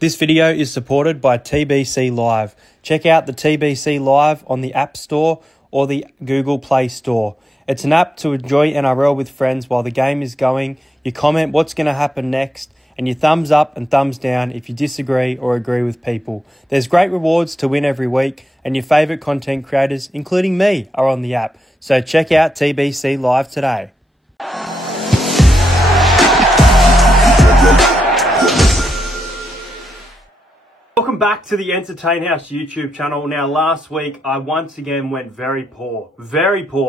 This video is supported by TBC Live. Check out the TBC Live on the App Store or the Google Play Store. It's an app to enjoy NRL with friends while the game is going. You comment what's going to happen next, and you thumbs up and thumbs down if you disagree or agree with people. There's great rewards to win every week, and your favourite content creators, including me, are on the app. So check out TBC Live today. Welcome back to the Entertain House YouTube channel. Now, last week, I once again went very poor.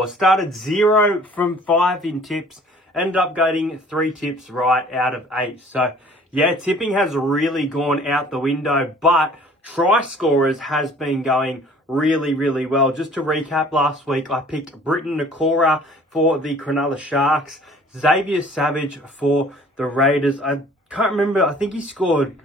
Started 0 from 5 in tips. Ended up getting 3 tips right out of 8. So, yeah, tipping has really gone out the window. But try scorers has been going really well. Just to recap, last week, I picked Britton Nakora for the Cronulla Sharks. Xavier Savage for the Raiders. I can't remember. I think he scored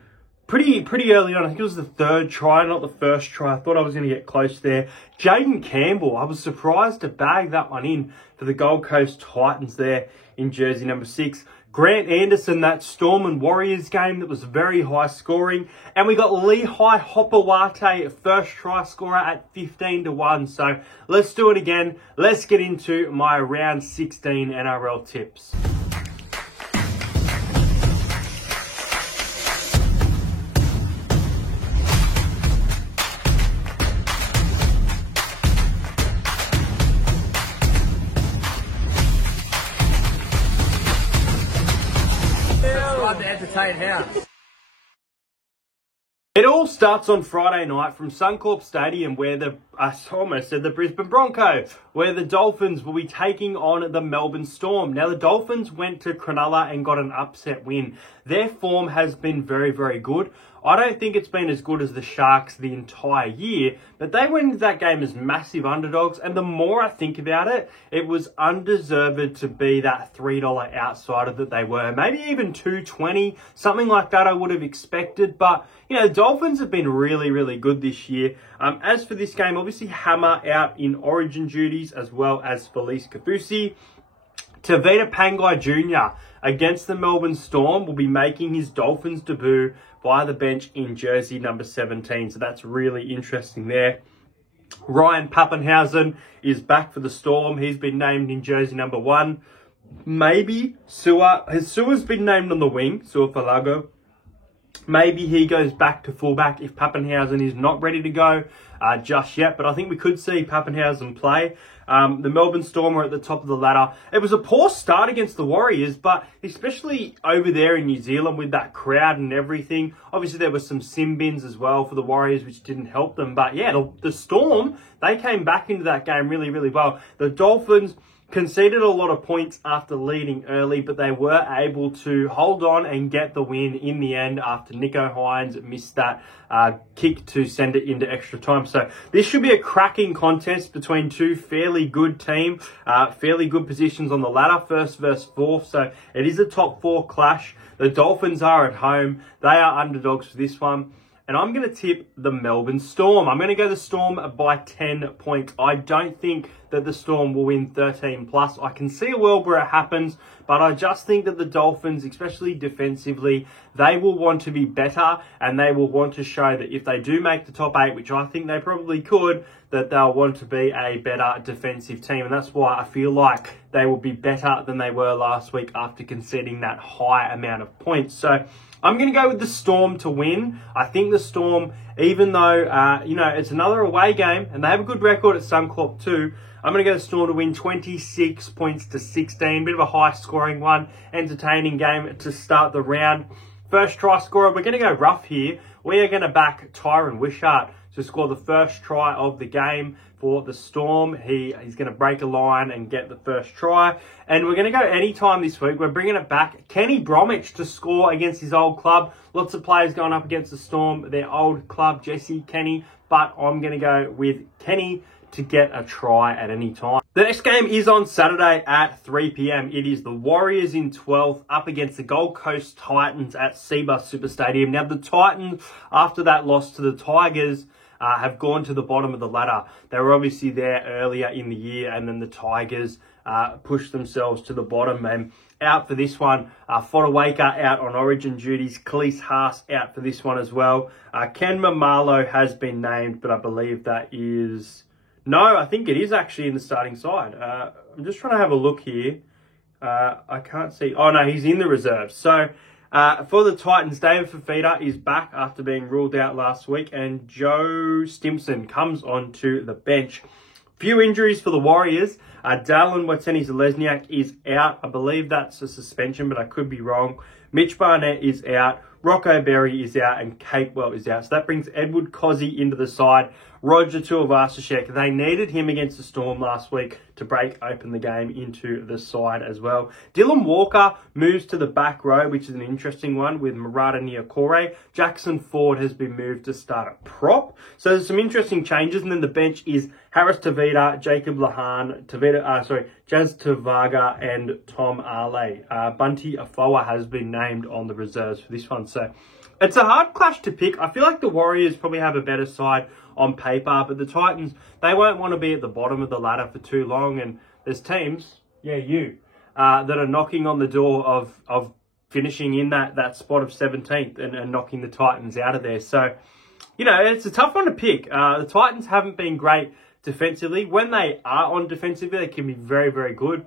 pretty early on. I think it was the third try, not the first try. I thought I was going to get close there. Jaden Campbell, I was surprised to bag that one in for the Gold Coast Titans there in jersey number 6. Grant Anderson, that Storm and Warriors game that was very high scoring. And we got Lehigh Hopewate, first try scorer at 15-1. So let's do it again. Let's get into my round 16 NRL tips. It all starts on Friday night from Suncorp Stadium, where I almost said the Brisbane Broncos, where the Dolphins will be taking on the Melbourne Storm. Now, the Dolphins went to Cronulla and got an upset win. Their form has been very good. I don't think it's been as good as the Sharks the entire year, but they went into that game as massive underdogs, and the more I think about it, it was undeserved to be that $3 outsider that they were. Maybe even $2.20, something like that I would have expected, but you know, the Dolphins have been really good this year. As for this game, obviously Hammer out in origin duties, as well as Felice Kafusi. Tavita Pangai Jr. against the Melbourne Storm will be making his Dolphins debut via the bench in jersey number 17. So that's really interesting there. Ryan Pappenhausen is back for the Storm. He's been named in jersey number 1. Maybe Sua's been named on the wing, Suafalago. Maybe he goes back to fullback if Pappenhausen is not ready to go just yet. But I think we could see Pappenhausen play. The Melbourne Storm are at the top of the ladder. It was a poor start against the Warriors, but especially over there in New Zealand with that crowd and everything. Obviously, there were some sin bins as well for the Warriors, which didn't help them. But yeah, the Storm, they came back into that game really well. The Dolphins conceded a lot of points after leading early, but they were able to hold on and get the win in the end after Nico Hines missed that kick to send it into extra time. So this should be a cracking contest between two fairly good teams, fairly good positions on the ladder, first versus fourth. So it is a top 4 clash. The Dolphins are at home. They are underdogs for this one. And I'm going to tip the Melbourne Storm. I'm going to go the Storm by 10 points. I don't think that the Storm will win 13 plus. I can see a world where it happens, but I just think that the Dolphins, especially defensively, they will want to be better, and they will want to show that if they do make the top 8, which I think they probably could, that they'll want to be a better defensive team. And that's why I feel like they will be better than they were last week after conceding that high amount of points. So I'm going to go with the Storm to win. I think the Storm, even though, it's another away game and they have a good record at Suncorp too, I'm going to go the Storm to win 26 points to 16. Bit of a high-scoring one. Entertaining game to start the round. First try scorer, we're going to go rough here. We are going to back Tyron Wishart to score the first try of the game for the Storm. He's going to break a line and get the first try. And we're going to go anytime this week. We're bringing it back. Kenny Bromwich to score against his old club. Lots of players going up against the Storm, their old club, Jesse Kenny. But I'm going to go with Kenny to get a try at any time. The next game is on Saturday at 3 p.m. It is the Warriors in 12th up against the Gold Coast Titans at Cbus Super Stadium. Now, the Titans, after that loss to the Tigers, have gone to the bottom of the ladder. They were obviously there earlier in the year, and then the Tigers pushed themselves to the bottom. And out for this one, Fodawaker out on origin duties. Khalees Haas out for this one as well. Ken Mamalo has been named, but I believe that is... No, I think it is actually in the starting side. I'm just trying to have a look here. I can't see. Oh, no, he's in the reserves. So, for the Titans, David Fifita is back after being ruled out last week, and Joe Stimson comes onto the bench. Few injuries for the Warriors. Dallin Watene-Zelezniak is out. I believe that's a suspension, but I could be wrong. Mitch Barnett is out. Rocco Berry is out, and Capewell is out. So that brings Edward Cozzy into the side. Roger Tuivasa-Sheck. They needed him against the Storm last week to break open the game into the side as well. Dylan Walker moves to the back row, which is an interesting one, with Murata Niokore. Jackson Ford has been moved to start at prop. So there's some interesting changes. And then the bench is Harris Tavita, Jacob Lahan, Jazz Tavaga, and Tom Arley. Bunty Afoa has been named on the reserves for this one. So it's a hard clash to pick. I feel like the Warriors probably have a better side on paper, but the Titans, they won't want to be at the bottom of the ladder for too long. And there's teams, that are knocking on the door of finishing in that spot of 17th and knocking the Titans out of there. So, it's a tough one to pick. The Titans haven't been great defensively. When they are on defensively, they can be very, very good.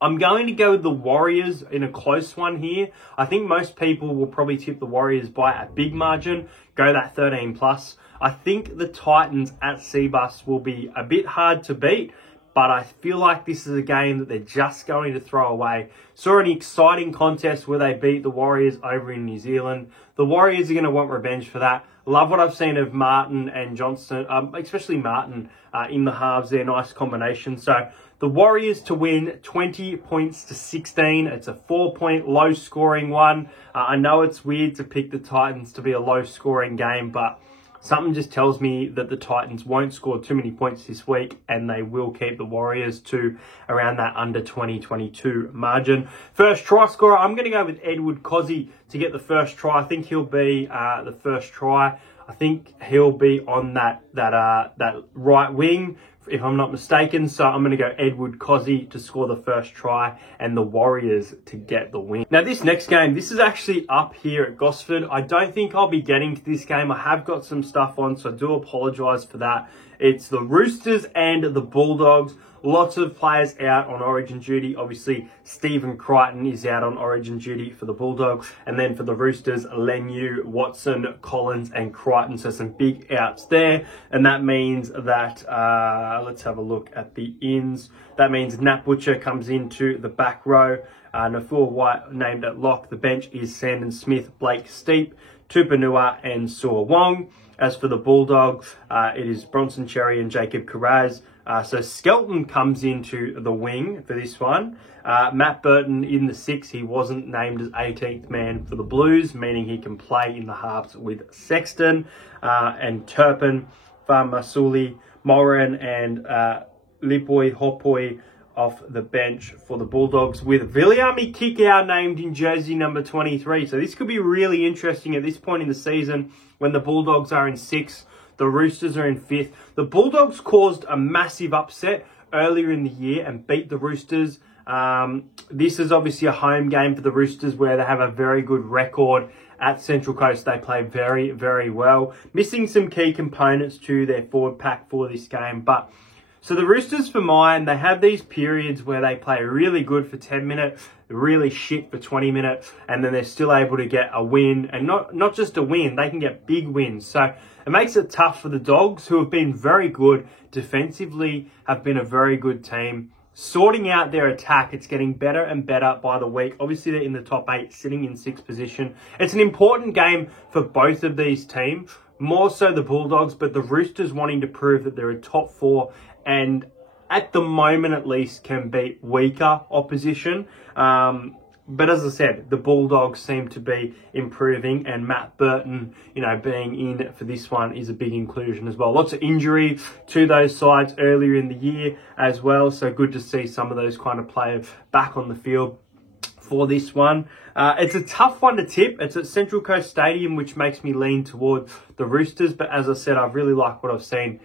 I'm going to go with the Warriors in a close one here. I think most people will probably tip the Warriors by a big margin, go that 13 plus. I think the Titans at Cbus will be a bit hard to beat, but I feel like this is a game that they're just going to throw away. Saw an exciting contest where they beat the Warriors over in New Zealand. The Warriors are going to want revenge for that. Love what I've seen of Martin and Johnston, especially Martin in the halves. They're a nice combination. So the Warriors to win 20 points to 16. It's a 4-point low-scoring one. I know it's weird to pick the Titans to be a low-scoring game, but something just tells me that the Titans won't score too many points this week, and they will keep the Warriors to around that under 20-22 margin. First try scorer, I'm going to go with Edward Cozzy to get the first try. I think he'll be the first try. I think he'll be on that right wing, if I'm not mistaken. So I'm going to go Edward Cozzy to score the first try and the Warriors to get the win. Now, this next game, this is actually up here at Gosford. I don't think I'll be getting to this game. I have got some stuff on, so I do apologise for that. It's the Roosters and the Bulldogs. Lots of players out on origin duty. Obviously, Stephen Crichton is out on origin duty for the Bulldogs. And then for the Roosters, Leniu, Watson, Collins and Crichton. So some big outs there. And that means that, let's have a look at the ins. That means Nat Butcher comes into the back row. Nafua White named at lock. The bench is Sandon Smith, Blake Steep, Tupanua and Saw Wong. As for the Bulldogs, it is Bronson Cherry and Jacob Carraz. So Skelton comes into the wing for this one. Matt Burton in the 6. He wasn't named as 18th man for the Blues, meaning he can play in the halves with Sexton and Turpin, Farmasuli, Moran and Lipoi Hopoi off the bench for the Bulldogs, with Viliami Kikau named in jersey number 23. So this could be really interesting at this point in the season when the Bulldogs are in 6th. The Roosters are in 5th. The Bulldogs caused a massive upset earlier in the year and beat the Roosters. This is obviously a home game for the Roosters where they have a very good record at Central Coast. They play very, very well. Missing some key components to their forward pack for this game. But so the Roosters, for mine, they have these periods where they play really good for 10 minutes, really shit for 20 minutes, and then they're still able to get a win. And not just a win, they can get big wins. So it makes it tough for the Dogs, who have been very good defensively, have been a very good team. Sorting out their attack, it's getting better and better by the week. Obviously, they're in the top 8, sitting in 6th position. It's an important game for both of these teams, more so the Bulldogs, but the Roosters wanting to prove that they're a top 4 and at the moment at least can beat weaker opposition. But as I said, the Bulldogs seem to be improving, and Matt Burton, being in for this one is a big inclusion as well. Lots of injury to those sides earlier in the year as well. So good to see some of those kind of players back on the field for this one. It's a tough one to tip. It's at Central Coast Stadium, which makes me lean toward the Roosters. But as I said, I really like what I've seen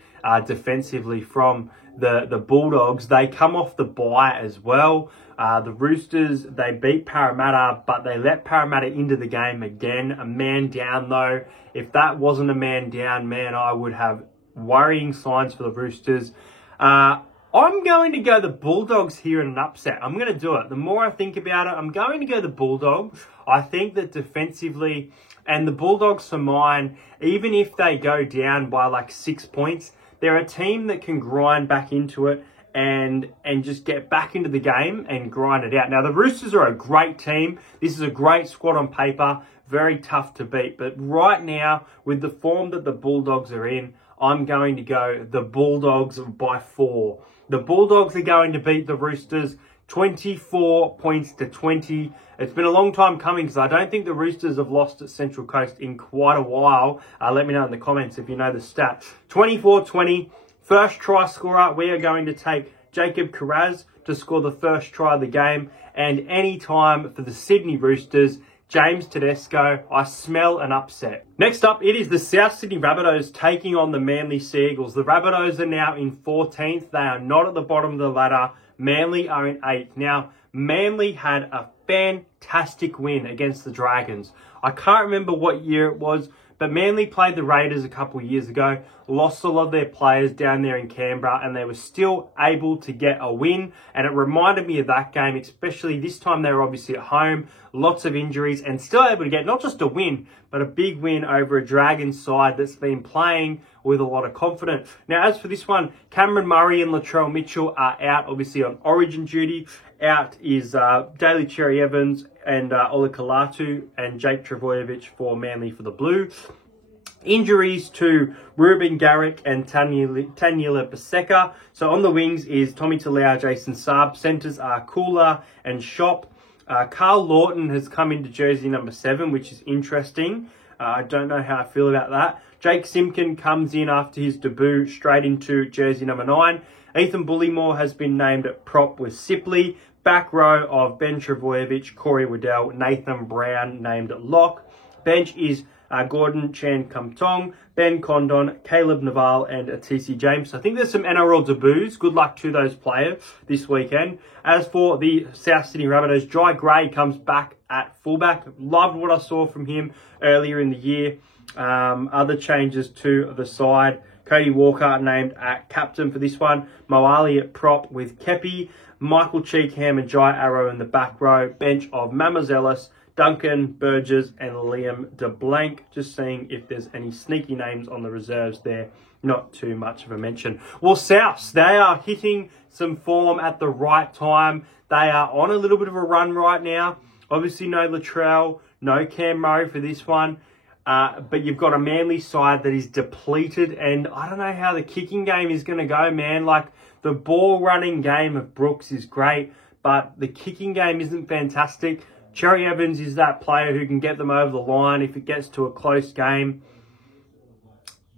defensively from the Bulldogs. They come off the bye as well. The Roosters, they beat Parramatta, but they let Parramatta into the game again. A man down, though. If that wasn't a man down, man, I would have worrying signs for the Roosters. I'm going to go the Bulldogs here in an upset. I'm going to do it. The more I think about it, I'm going to go the Bulldogs. I think that defensively, and the Bulldogs for mine, even if they go down by like 6 points, they're a team that can grind back into it and just get back into the game and grind it out. Now, the Roosters are a great team. This is a great squad on paper. Very tough to beat. But right now, with the form that the Bulldogs are in, I'm going to go the Bulldogs by 4. The Bulldogs are going to beat the Roosters 24 points to 20. It's been a long time coming because I don't think the Roosters have lost at Central Coast in quite a while. Let me know in the comments if you know the stat. 24-20. First try scorer, we are going to take Jacob Kiraz to score the first try of the game. And any time for the Sydney Roosters, James Tedesco. I smell an upset. Next up, it is the South Sydney Rabbitohs taking on the Manly Sea Eagles. The Rabbitohs are now in 14th. They are not at the bottom of the ladder. Manly are in 8th. Now, Manly had a fantastic win against the Dragons. I can't remember what year it was, but Manly played the Raiders a couple of years ago, lost a lot of their players down there in Canberra, and they were still able to get a win. And it reminded me of that game, especially this time they were obviously at home, lots of injuries, and still able to get not just a win, but a big win over a Dragons side that's been playing with a lot of confidence. Now, as for this one, Cameron Murray and Latrell Mitchell are out, obviously on origin duty. Out is Daly Cherry Evans and Ola Kalatu and Jake Travojevic for Manly for the Blue. Injuries to Ruben Garrick and Taniela Paseka. So on the wings is Tommy Talau, Jason Saab. Centres are Kula and Shop. Carl Lawton has come into jersey number 7, which is interesting. I don't know how I feel about that. Jake Simkin comes in after his debut straight into jersey number 9. Ethan Bullymore has been named at prop with Sipley. Back row of Ben Travojevic, Corey Waddell, Nathan Brown named at lock. Bench is Gordon Chan Kumtong, Ben Condon, Caleb Naval, and Atisi James. So I think there's some NRL debuts. Good luck to those players this weekend. As for the South Sydney Rabbitohs, Jai Gray comes back at fullback. Loved what I saw from him earlier in the year. Other changes to the side. Cody Walker named at captain for this one. Moali at prop with Kepi. Michael Cheekham and Jai Arrow in the back row. Bench of Mamazelis, Duncan, Burgess and Liam DeBlanc. Just seeing if there's any sneaky names on the reserves there. Not too much of a mention. Well, Souths, they are hitting some form at the right time. They are on a little bit of a run right now. Obviously no Latrell, no Cam Murray for this one. But you've got a Manly side that is depleted, and I don't know how the kicking game is going to go, man. Like, the ball running game of Brooks is great, but the kicking game isn't fantastic. Cherry Evans is that player who can get them over the line if it gets to a close game.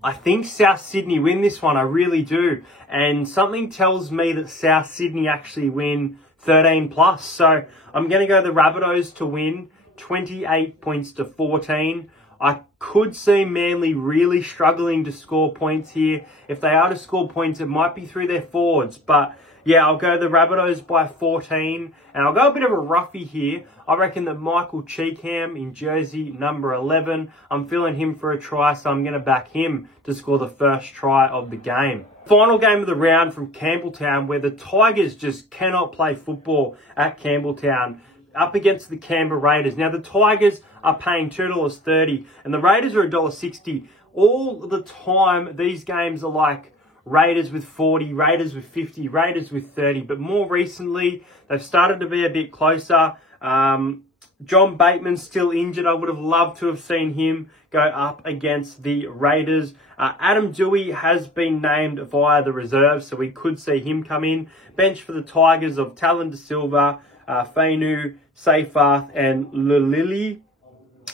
I think South Sydney win this one, I really do. And something tells me that South Sydney actually win 13 plus. So I'm going to go the Rabbitohs to win 28 points to 14. I could see Manly really struggling to score points here. If they are to score points, it might be through their forwards. But yeah, I'll go the Rabbitohs by 14. And I'll go a bit of a roughie here. I reckon that Michael Cheekham in jersey number 11, I'm feeling him for a try, so I'm going to back him to score the first try of the game. Final game of the round from Campbelltown, where the Tigers just cannot play football at Campbelltown, up against the Canberra Raiders. Now, the Tigers are paying $2.30 and the Raiders are $1.60. All the time, these games are like Raiders with 40, Raiders with 50, Raiders with 30. But more recently, they've started to be a bit closer. John Bateman's still injured. I would have loved to have seen him go up against the Raiders. Adam Dewey has been named via the reserves, so we could see him come in. Bench for the Tigers of Talon De Silva, Fainu, Seyfarth and Lulili.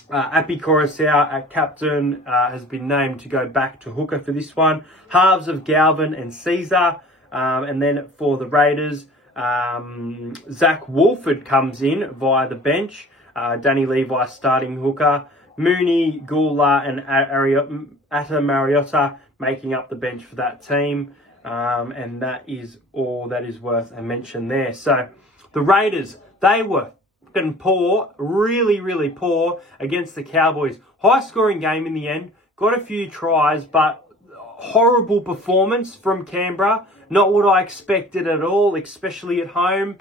Api Coruscant at captain has been named to go back to hooker for this one. Halves of Galvin and Caesar. And then for the Raiders, Zach Wolford comes in via the bench. Danny Levi starting hooker. Mooney, Gula and Atta Mariota making up the bench for that team. And that is all that is worth a mention there. So the Raiders, they were fucking poor, really poor against the Cowboys. High scoring game in the end. Got a few tries, but horrible performance from Canberra. Not what I expected at all, especially at home.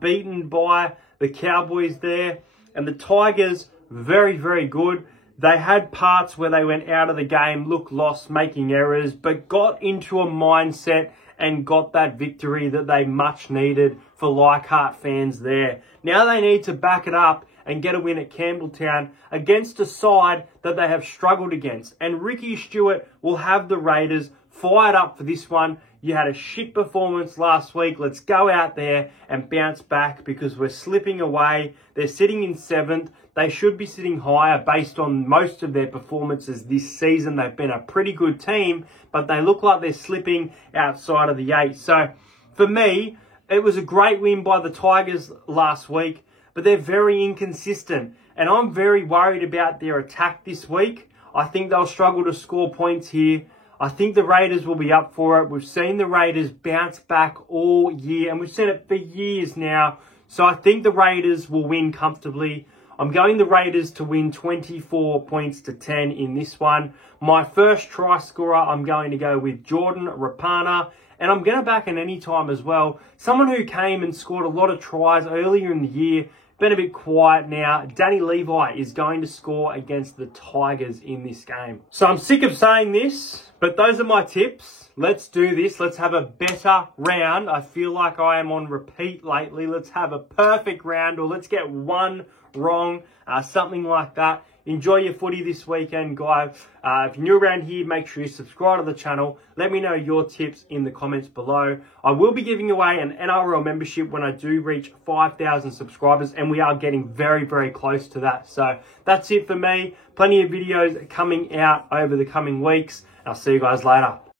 Beaten by the Cowboys there. And the Tigers, very good. They had parts where they went out of the game, looked lost, making errors, but got into a mindset and got that victory that they much needed for Leichhardt fans there. Now they need to back it up and get a win at Campbelltown against a side that they have struggled against. And Ricky Stewart will have the Raiders fired up for this one. You had a shit performance last week. Let's go out there and bounce back because we're slipping away. They're sitting in 7th. They should be sitting higher based on most of their performances this season. They've been a pretty good team, but they look like they're slipping outside of the 8. So for me, it was a great win by the Tigers last week, but they're very inconsistent. And I'm very worried about their attack this week. I think they'll struggle to score points here. I think the Raiders will be up for it. We've seen the Raiders bounce back all year, and we've seen it for years now. So I think the Raiders will win comfortably. I'm going the Raiders to win 24 points to 10 in this one. My first try scorer, I'm going to go with Jordan Rapana. And I'm going to back in any time as well. Someone who came and scored a lot of tries earlier in the year. Been a bit quiet now. Danny Levi is going to score against the Tigers in this game. So I'm sick of saying this, but those are my tips. Let's do this. Let's have a better round. I feel like I am on repeat lately. Let's have a perfect round, or let's get one wrong, something like that. Enjoy your footy this weekend, guys. If you're new around here, make sure you subscribe to the channel. Let me know your tips in the comments below. I will be giving away an NRL membership when I do reach 5,000 subscribers, and we are getting very close to that. So that's it for me. Plenty of videos coming out over the coming weeks. I'll see you guys later.